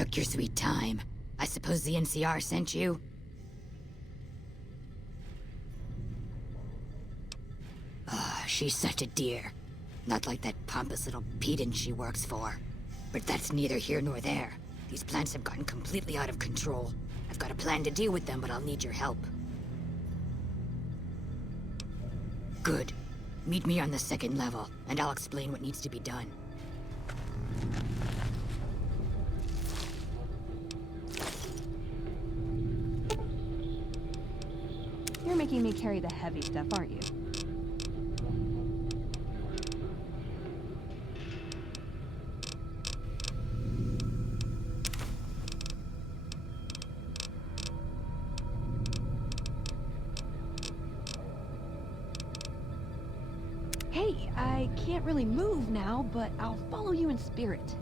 Took your sweet time. I suppose the NCR sent you? Ah, she's such a dear. Not like that pompous little pedant she works for. But that's neither here nor there. These plants have gotten completely out of control. I've got a plan to deal with them, but I'll need your help. Good. Meet me on the second level, and I'll explain what needs to be done. You're making me carry the heavy stuff, aren't you? Hey, I can't really move now, but I'll follow you in spirit.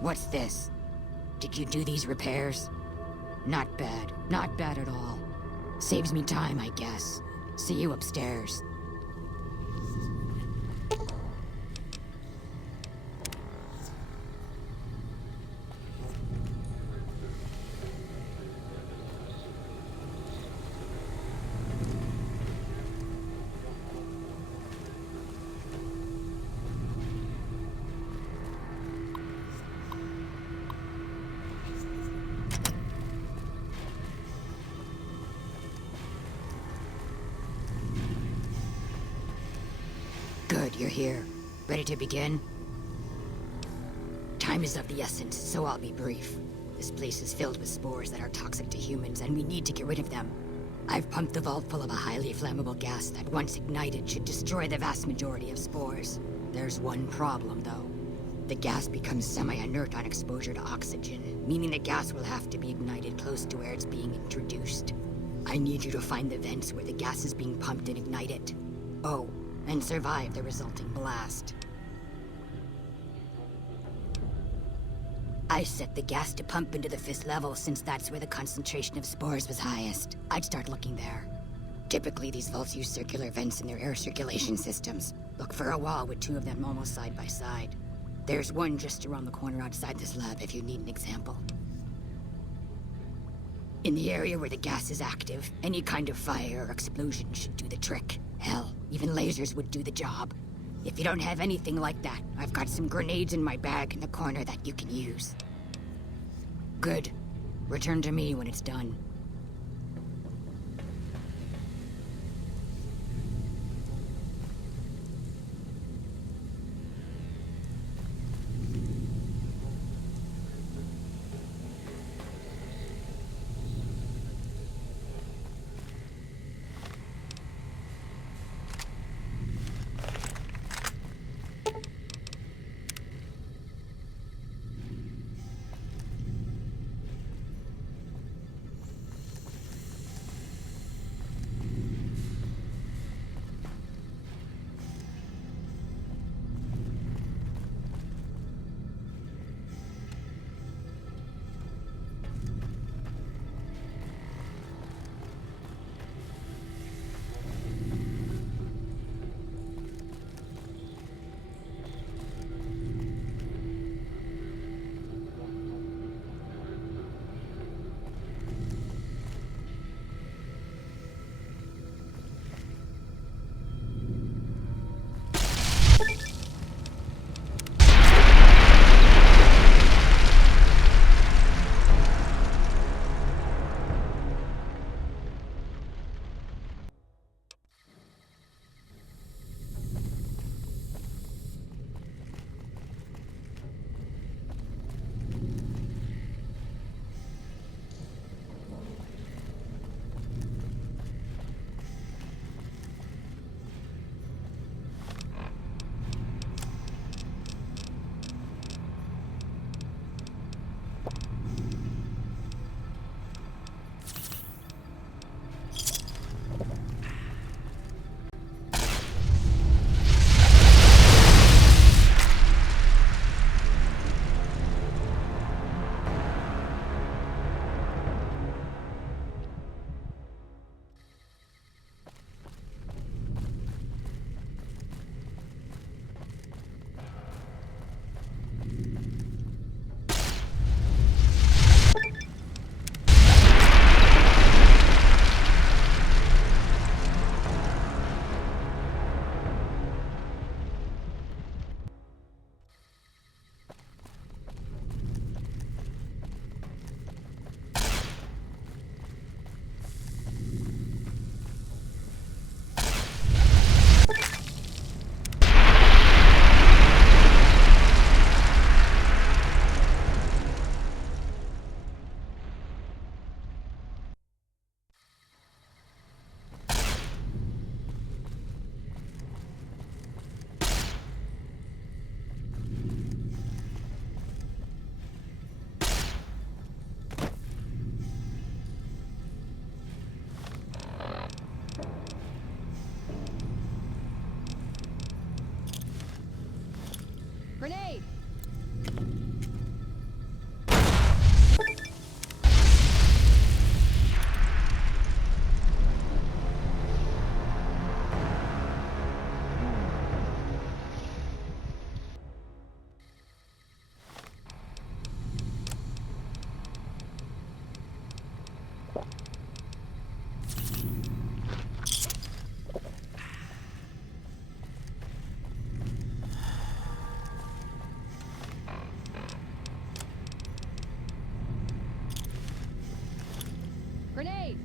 What's this? Did you do these repairs? Not bad. Not bad at all. Saves me time, I guess. See you upstairs. Good, you're here. Ready to begin? Time is of the essence, so I'll be brief. This place is filled with spores that are toxic to humans, and we need to get rid of them. I've pumped the vault full of a highly flammable gas that, once ignited, should destroy the vast majority of spores. There's one problem, though. The gas becomes semi-inert on exposure to oxygen, meaning the gas will have to be ignited close to where it's being introduced. I need you to find the vents where the gas is being pumped and ignite it. Oh, and survive the resulting blast. I set the gas to pump into the 5th level since that's where the concentration of spores was highest. I'd start looking there. Typically, these vaults use circular vents in their air circulation systems. Look for a wall with 2 of them almost side by side. There's one just around the corner outside this lab if you need an example. In the area where the gas is active, any kind of fire or explosion should do the trick. Hell, even lasers would do the job. If you don't have anything like that, I've got some grenades in my bag in the corner that you can use. Good. Return to me when it's done. Grenade! Grenade!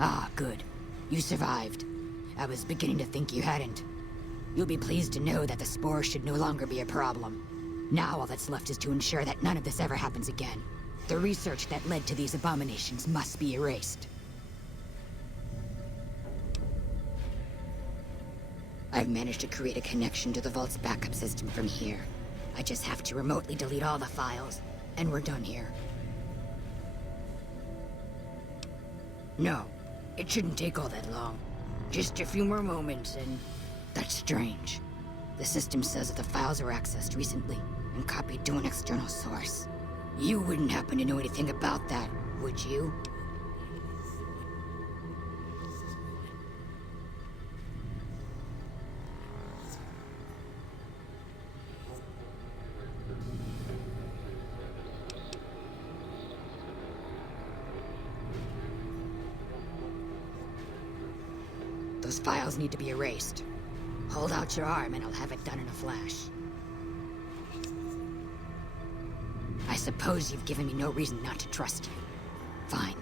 Ah, good. You survived. I was beginning to think you hadn't. You'll be pleased to know that the spores should no longer be a problem. Now all that's left is to ensure that none of this ever happens again. The research that led to these abominations must be erased. I've managed to create a connection to the Vault's backup system from here. I just have to remotely delete all the files, and we're done here. No, it shouldn't take all that long. Just a few more moments, and... That's strange. The system says that the files were accessed recently, and copied to an external source. You wouldn't happen to know anything about that, would you? Those files need to be erased. Hold out your arm and I'll have it done in a flash. I suppose you've given me no reason not to trust you. Fine.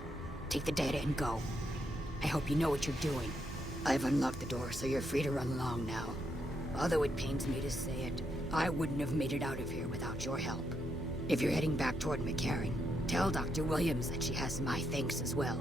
Take the data and go. I hope you know what you're doing. I've unlocked the door, so you're free to run along now. Although it pains me to say it, I wouldn't have made it out of here without your help. If you're heading back toward mccaran, tell Dr. Williams that she has my thanks as well.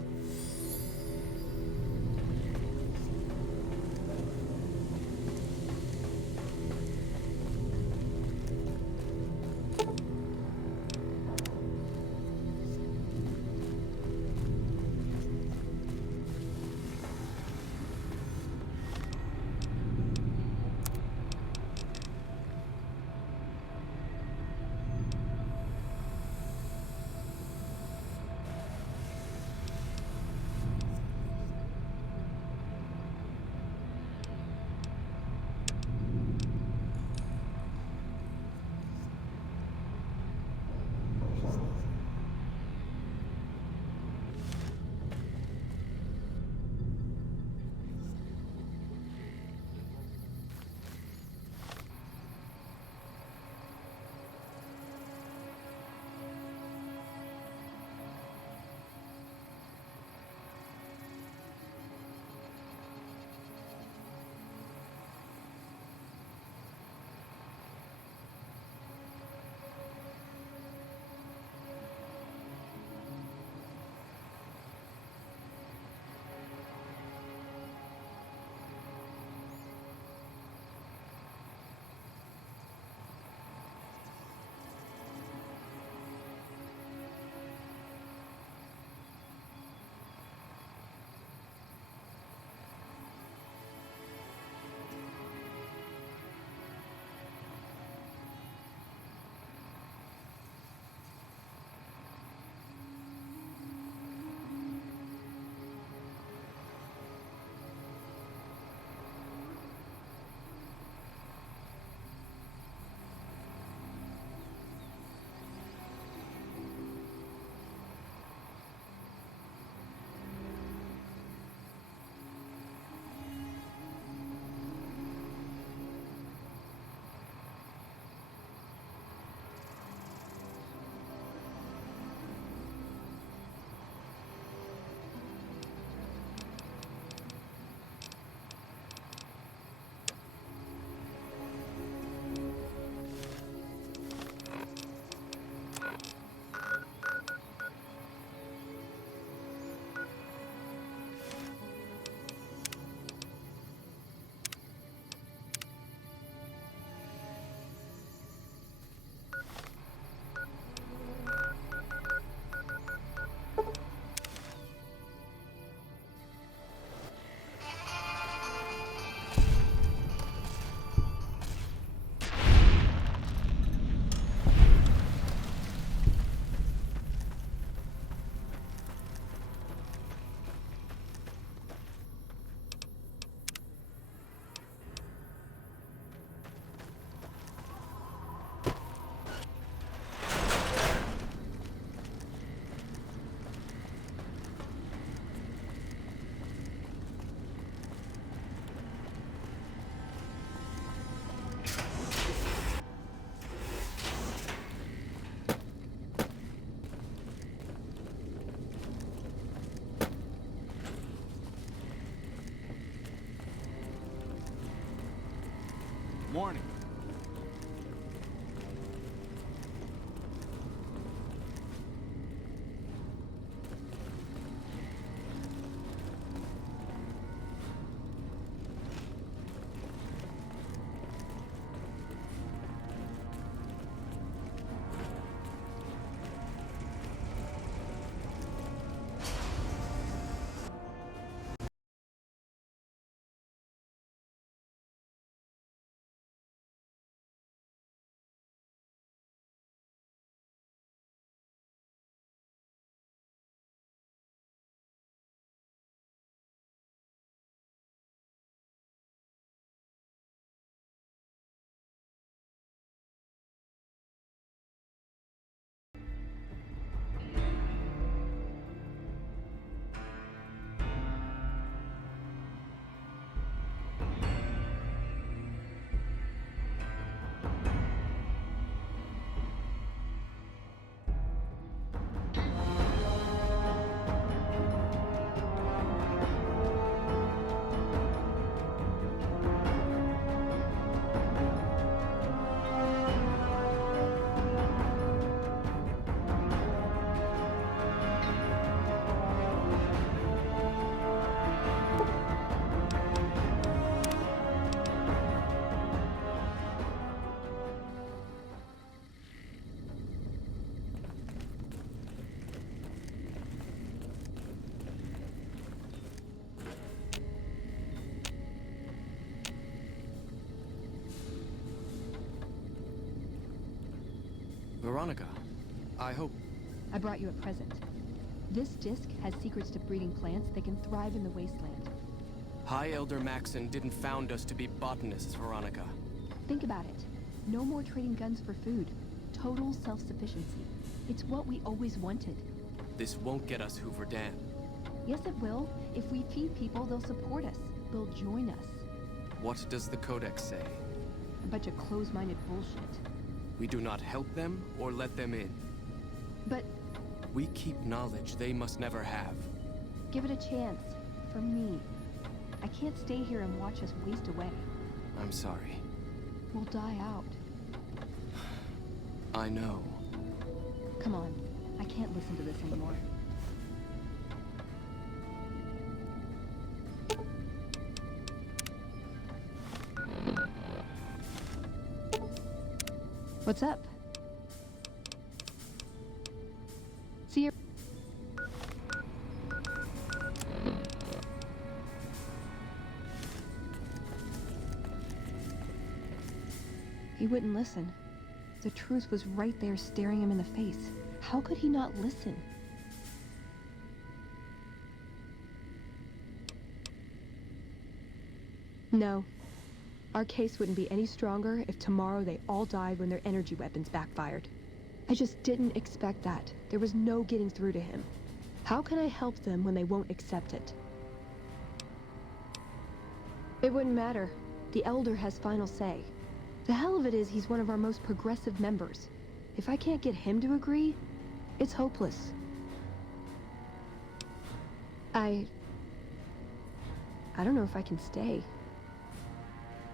Veronica, I hope... I brought you a present. This disc has secrets to breeding plants that can thrive in the wasteland. High Elder Maxon didn't found us to be botanists, Veronica. Think about it. No more trading guns for food. Total self-sufficiency. It's what we always wanted. This won't get us Hoover Dam. Yes, it will. If we feed people, they'll support us. They'll join us. What does the Codex say? A bunch of closed-minded bullshit. We do not help them or let them in. But We keep knowledge they must never have. give it a chance. For me. I can't stay here and watch us waste away. I'm sorry. We'll die out. I know. Come on. I can't listen to this anymore. What's up? See you. He wouldn't listen. The truth was right there staring him in the face. How could he not listen? No. Our case wouldn't be any stronger if tomorrow they all died when their energy weapons backfired. I just didn't expect that. There was no getting through to him. How can I help them when they won't accept it? It wouldn't matter. The Elder has final say. The hell of it is he's one of our most progressive members. If I can't get him to agree, it's hopeless. I don't know if I can stay.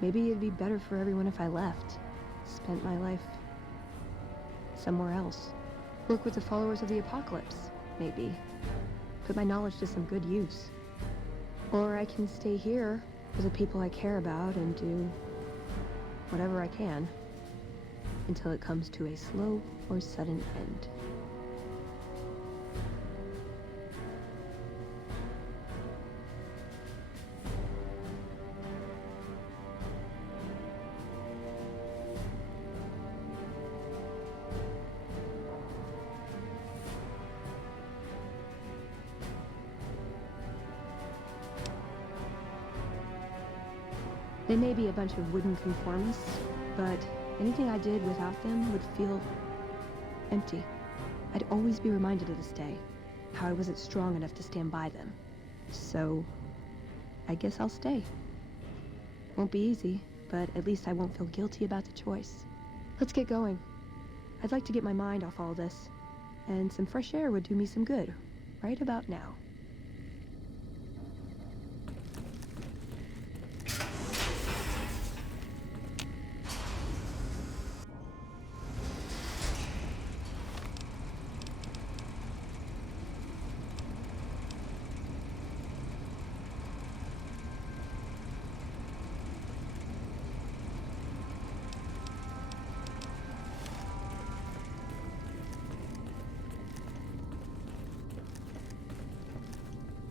Maybe it'd be better for everyone if I left. Spent my life somewhere else. Work with the followers of the apocalypse, maybe. Put my knowledge to some good use. Or I can stay here with the people I care about and do whatever I can until it comes to a slow or sudden end. They may be a bunch of wooden conformists, but anything I did without them would feel empty. I'd always be reminded of this day, how I wasn't strong enough to stand by them. So, I guess I'll stay. Won't be easy, but at least I won't feel guilty about the choice. Let's get going. I'd like to get my mind off all this, and some fresh air would do me some good, right about now.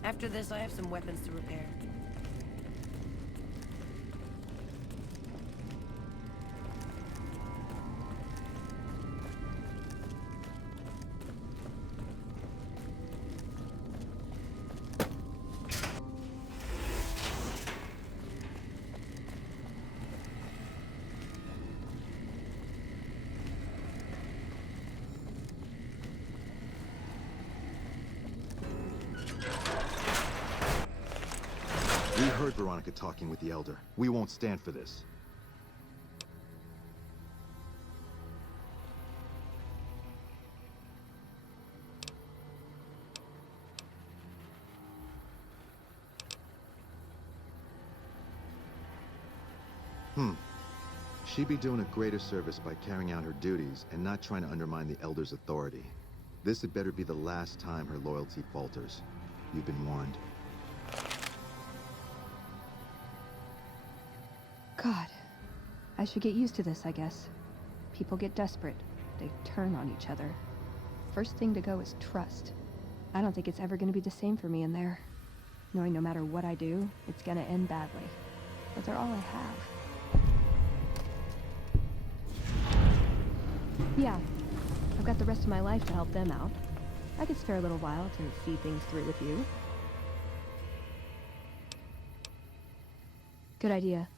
After this, I have some weapons to repair. We heard Veronica talking with the Elder. We won't stand for this. She'd be doing a greater service by carrying out her duties and not trying to undermine the Elder's authority. This had better be the last time her loyalty falters. You've been warned. God, I should get used to this, I guess. People get desperate. They turn on each other. First thing to go is trust. I don't think it's ever going to be the same for me in there. Knowing no matter what I do, it's going to end badly. But they're all I have. Yeah, I've got the rest of my life to help them out. I could spare a little while to see things through with you. Good idea.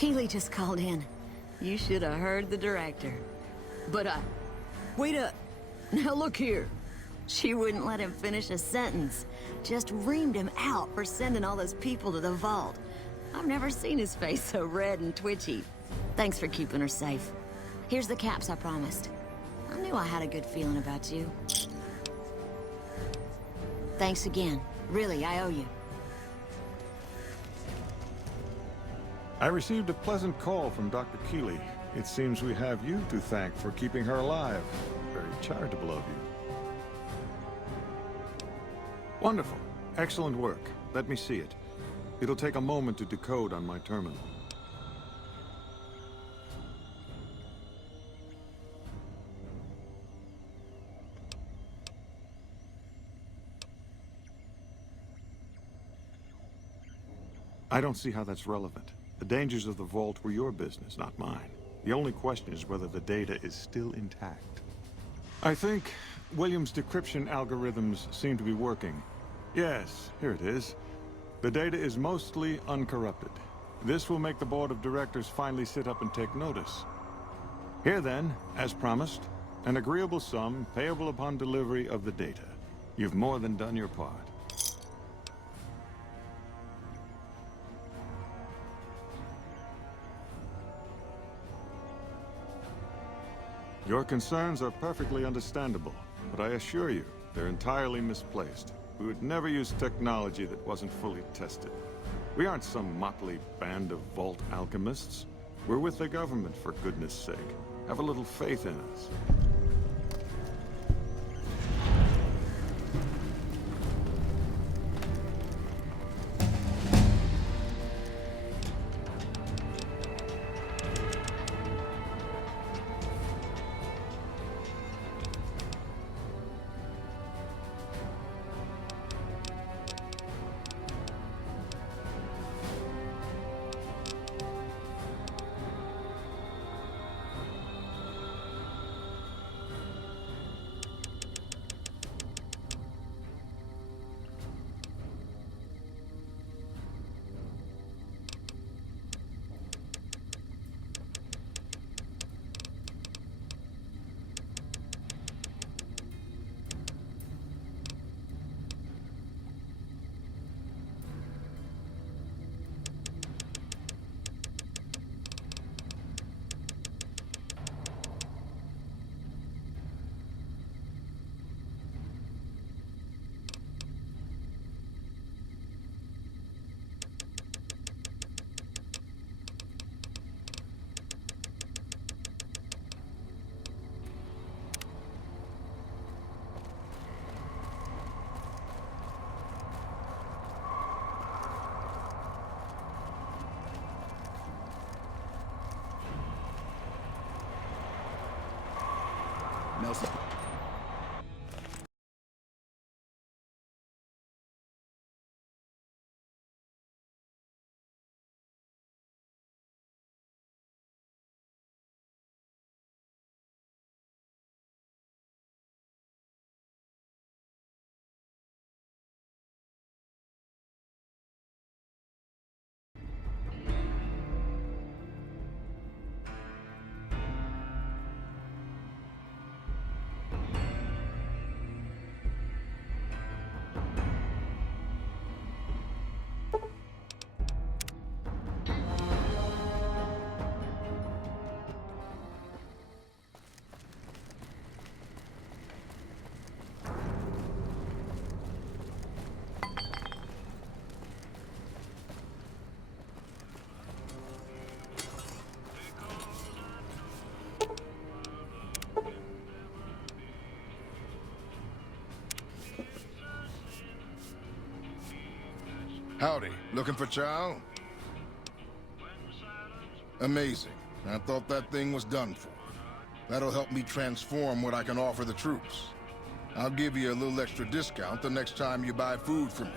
Keeley just called in. You should have heard the director. But wait up. Now look here. She wouldn't let him finish a sentence. Just reamed him out for sending all those people to the vault. I've never seen his face so red and twitchy. Thanks for keeping her safe. Here's the caps I promised. I knew I had a good feeling about you. Thanks again. Really, I owe you. I received a pleasant call from Dr. Keeley. It seems we have you to thank for keeping her alive. Very charitable of you. Wonderful. Excellent work. Let me see it. It'll take a moment to decode on my terminal. I don't see how that's relevant. The dangers of the vault were your business, not mine. The only question is whether the data is still intact. I think William's decryption algorithms seem to be working. Yes, here it is. The data is mostly uncorrupted. This will make the board of directors finally sit up and take notice. Here then, as promised, an agreeable sum payable upon delivery of the data. You've more than done your part. Your concerns are perfectly understandable, but I assure you, they're entirely misplaced. We would never use technology that wasn't fully tested. We aren't some motley band of vault alchemists. We're with the government, for goodness sake. Have a little faith in us. Howdy. Looking for Chow? Amazing. I thought that thing was done for. That'll help me transform what I can offer the troops. I'll give you a little extra discount the next time you buy food from me.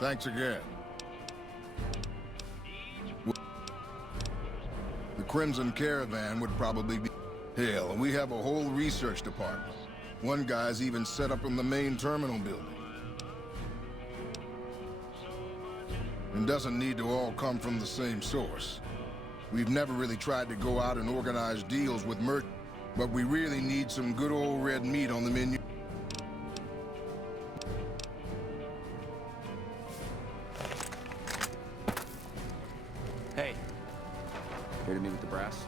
Thanks again. The Crimson Caravan would probably be... Hell, we have a whole research department. One guy's even set up in the main terminal building. And doesn't need to all come from the same source. We've never really tried to go out and organize deals with merchants, but we really need some good old red meat on the menu. Hey. Here to meet with the brass?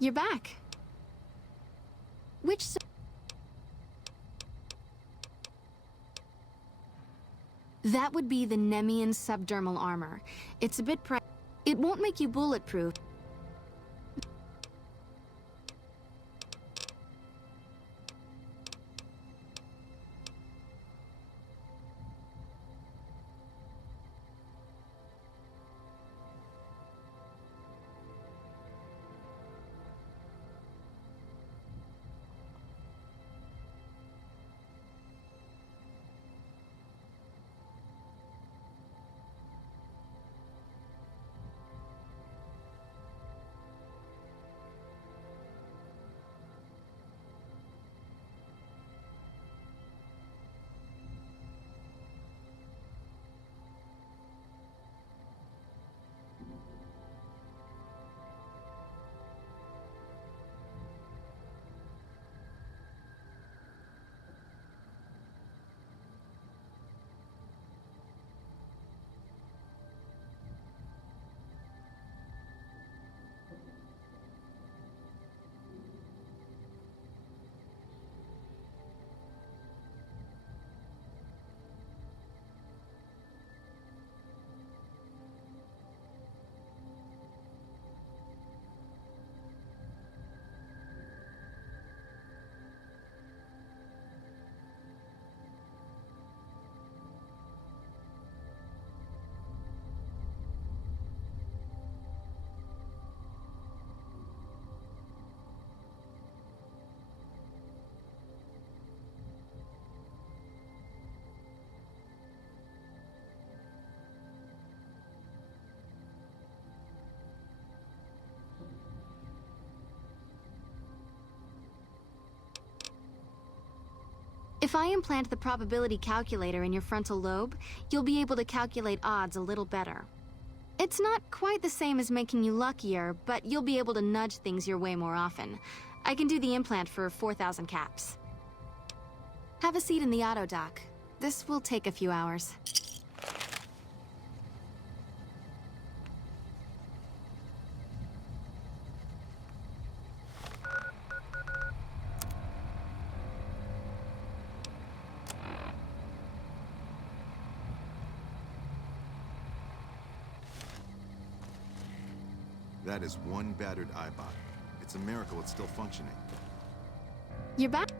You're back. Which... That would be the Nemean subdermal armor. It's a bit It won't make you bulletproof. If I implant the probability calculator in your frontal lobe, you'll be able to calculate odds a little better. It's not quite the same as making you luckier, but you'll be able to nudge things your way more often. I can do the implant for 4,000 caps. Have a seat in the auto dock. This will take a few hours. That is one battered eyebot. It's a miracle it's still functioning. You're back?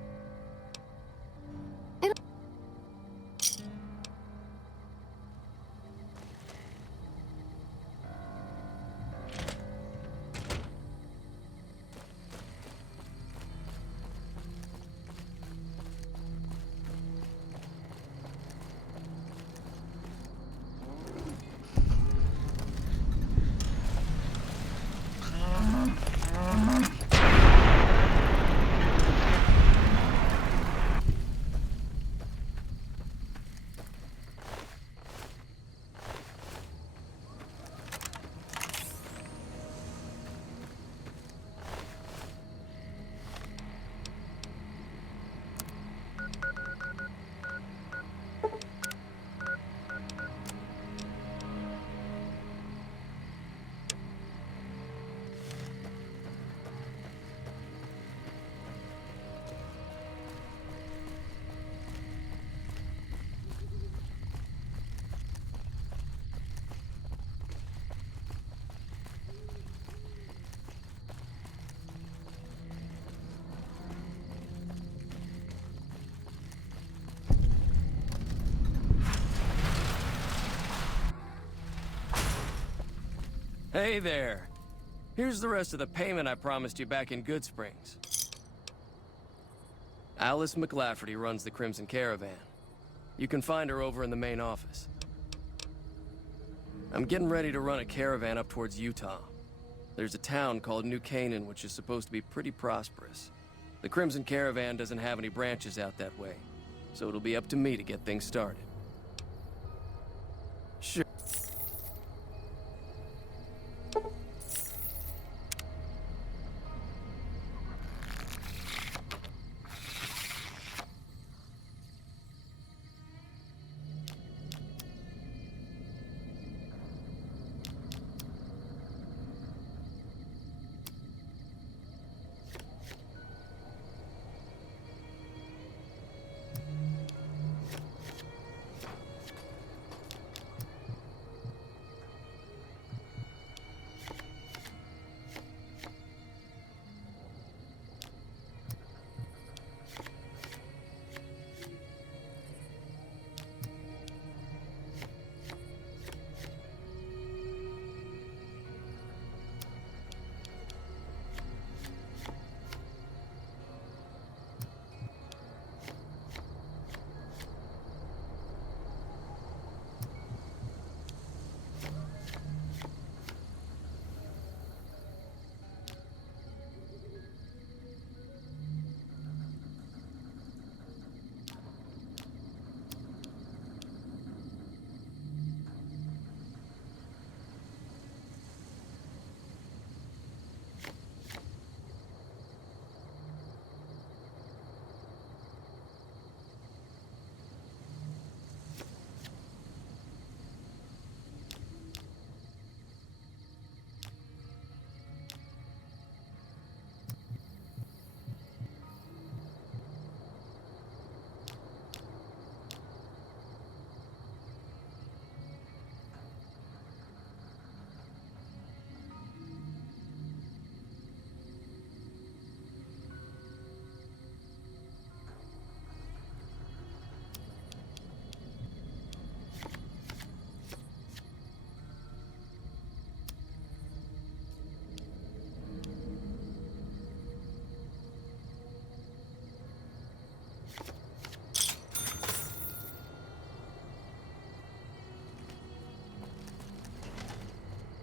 Hey there. Here's the rest of the payment I promised you back in Goodsprings. Alice McLafferty runs the Crimson Caravan. You can find her over in the main office. I'm getting ready to run a caravan up towards Utah. There's a town called New Canaan which is supposed to be pretty prosperous. The Crimson Caravan doesn't have any branches out that way, so it'll be up to me to get things started. Sure.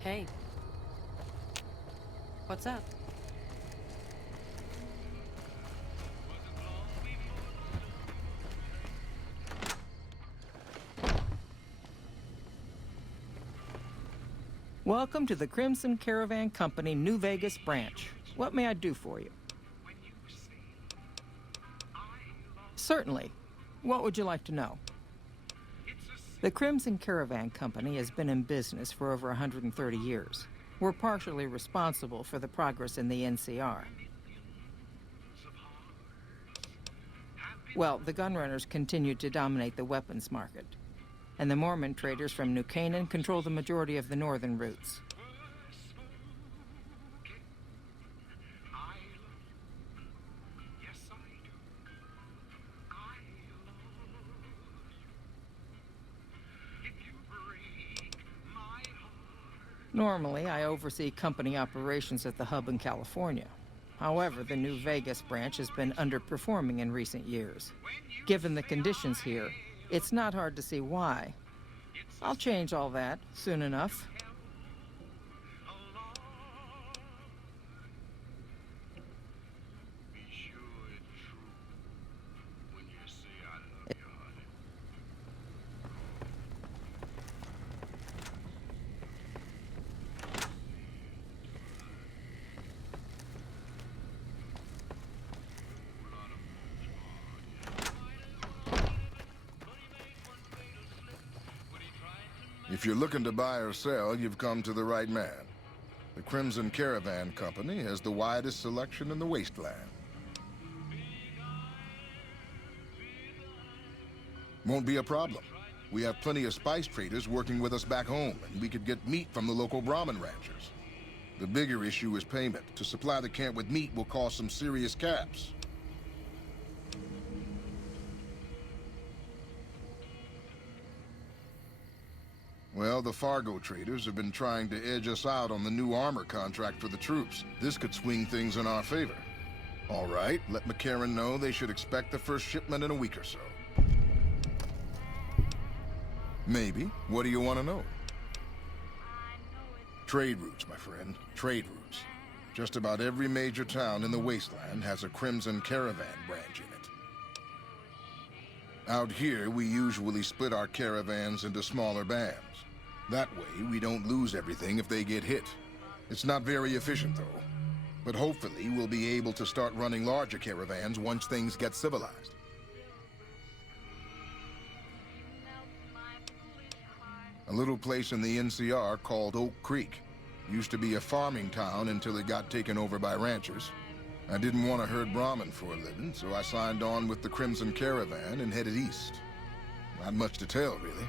Hey. What's up? Welcome to the Crimson Caravan Company New Vegas branch. What may I do for you? Certainly. What would you like to know? The Crimson Caravan Company has been in business for over 130 years. We're partially responsible for the progress in the NCR. Well, the gunrunners continue to dominate the weapons market, and the Mormon traders from New Canaan control the majority of the northern routes. Normally, I oversee company operations at the hub in California. However, the New Vegas branch has been underperforming in recent years. Given the conditions here, it's not hard to see why. I'll change all that soon enough. If you're looking to buy or sell, you've come to the right man. The Crimson Caravan Company has the widest selection in the wasteland. Won't be a problem. We have plenty of spice traders working with us back home, and we could get meat from the local Brahmin ranchers. The bigger issue is payment. To supply the camp with meat will cause some serious caps. Well, the Fargo traders have been trying to edge us out on the new armor contract for the troops. This could swing things in our favor. All right, let mccaran know they should expect the first shipment in a week or so. Maybe. What do you want to know? Trade routes, my friend. Trade routes. Just about every major town in the wasteland has a Crimson Caravan branch in it. Out here, we usually split our caravans into smaller bands. That way, we don't lose everything if they get hit. It's not very efficient, though. But hopefully, we'll be able to start running larger caravans once things get civilized. A little place in the NCR called Oak Creek. Used to be a farming town until it got taken over by ranchers. I didn't want to herd Brahmin for a living, so I signed on with the Crimson Caravan and headed east. Not much to tell, really.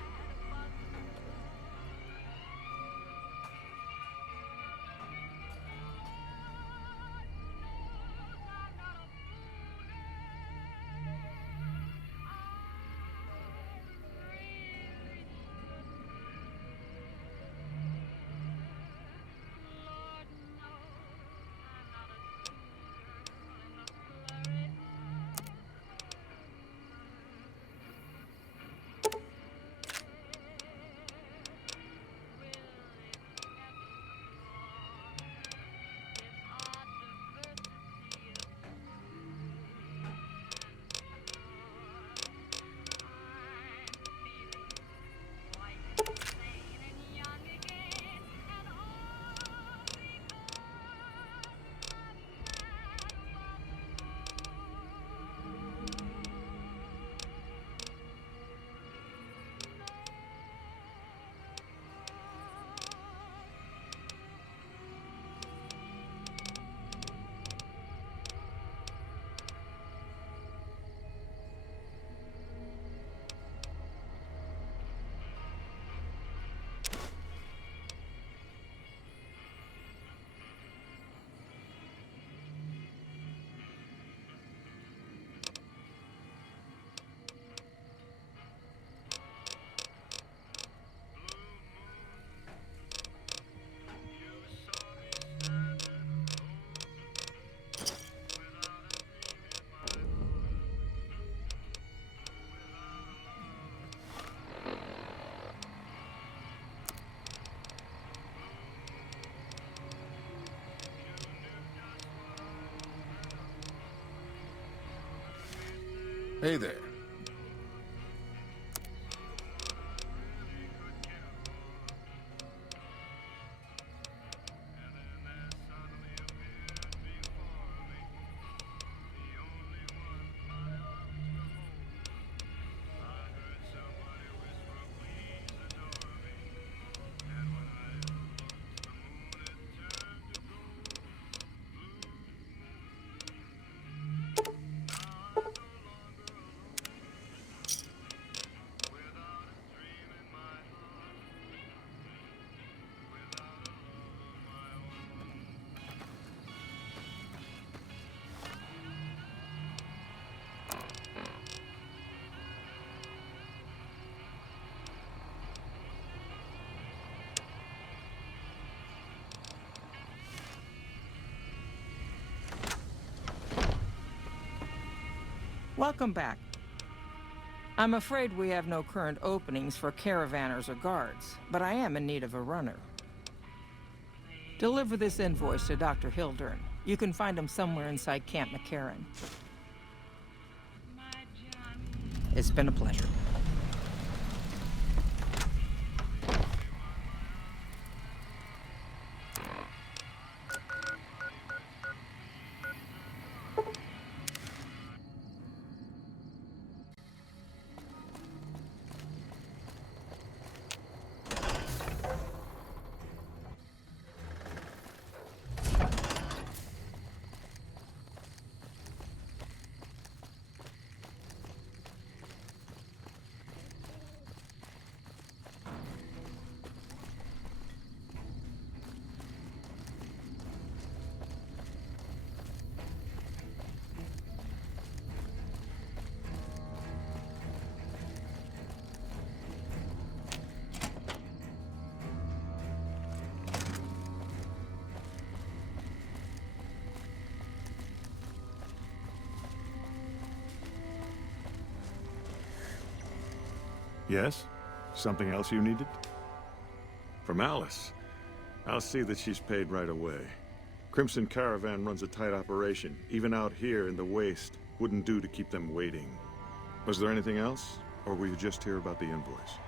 Hey there. Welcome back. I'm afraid we have no current openings for caravanners or guards, but I am in need of a runner. Deliver this invoice to Dr. Hildern. You can find him somewhere inside Camp McCarran. It's been a pleasure. Yes? Something else you needed? From Alice. I'll see that she's paid right away. Crimson Caravan runs a tight operation. Even out here in the waste, wouldn't do to keep them waiting. Was there anything else? Or were you just here about the invoice?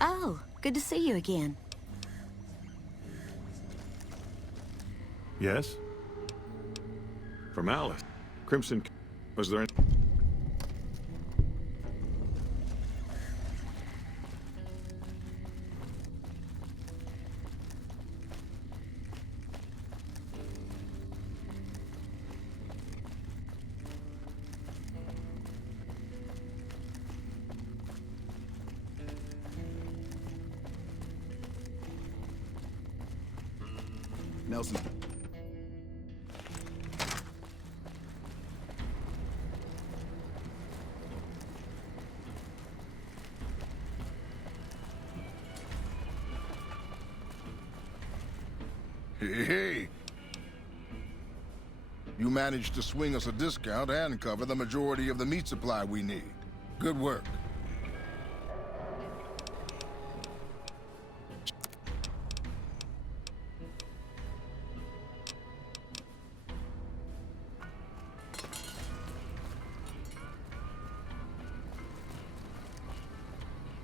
Oh, good to see you again. Yes? From Alice. Crimson... Was there any... Nelson. Hey. You managed to swing us a discount and cover the majority of the meat supply we need. Good work.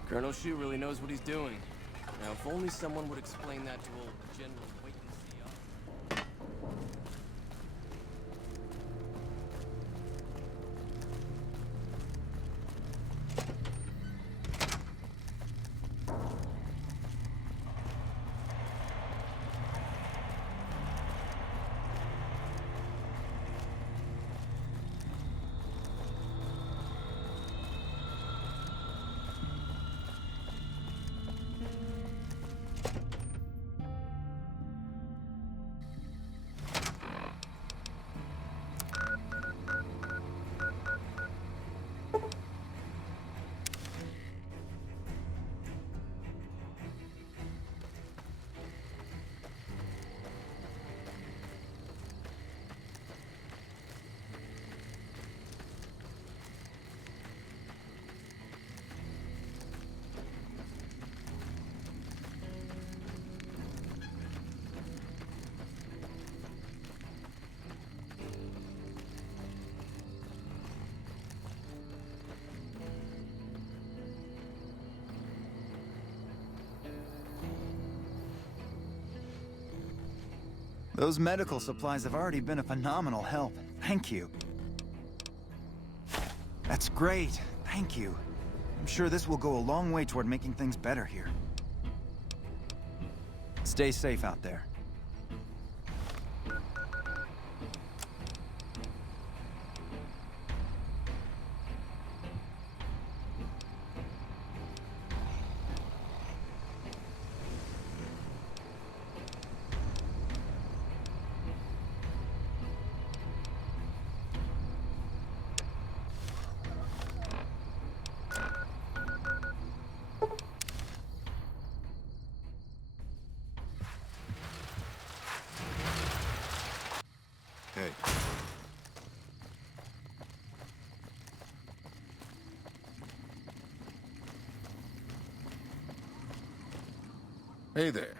Colonel Shu really knows what he's doing. Now, if only someone would explain that to old General Wait-and-See. Those medical supplies have already been a phenomenal help. Thank you. That's great. Thank you. I'm sure this will go a long way toward making things better here. Stay safe out there. Hey. Hey there.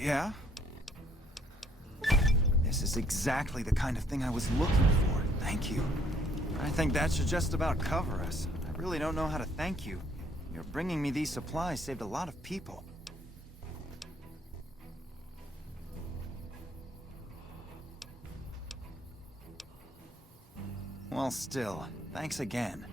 Yeah? This is exactly the kind of thing I was looking for. Thank you. I think that should just about cover us. I really don't know how to thank you. Your bringing me these supplies saved a lot of people. Well, still, thanks again.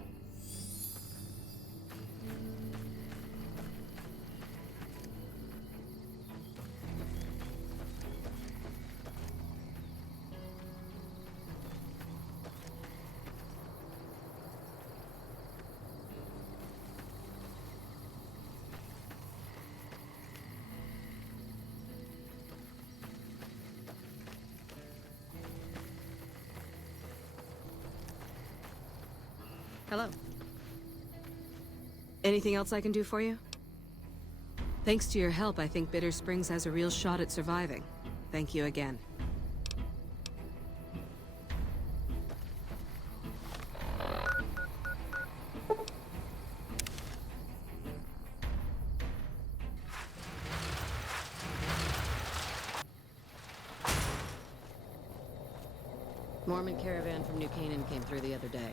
Hello. Anything else I can do for you? Thanks to your help, I think Bittersprings has a real shot at surviving. Thank you again. Mormon caravan from New Canaan came through the other day.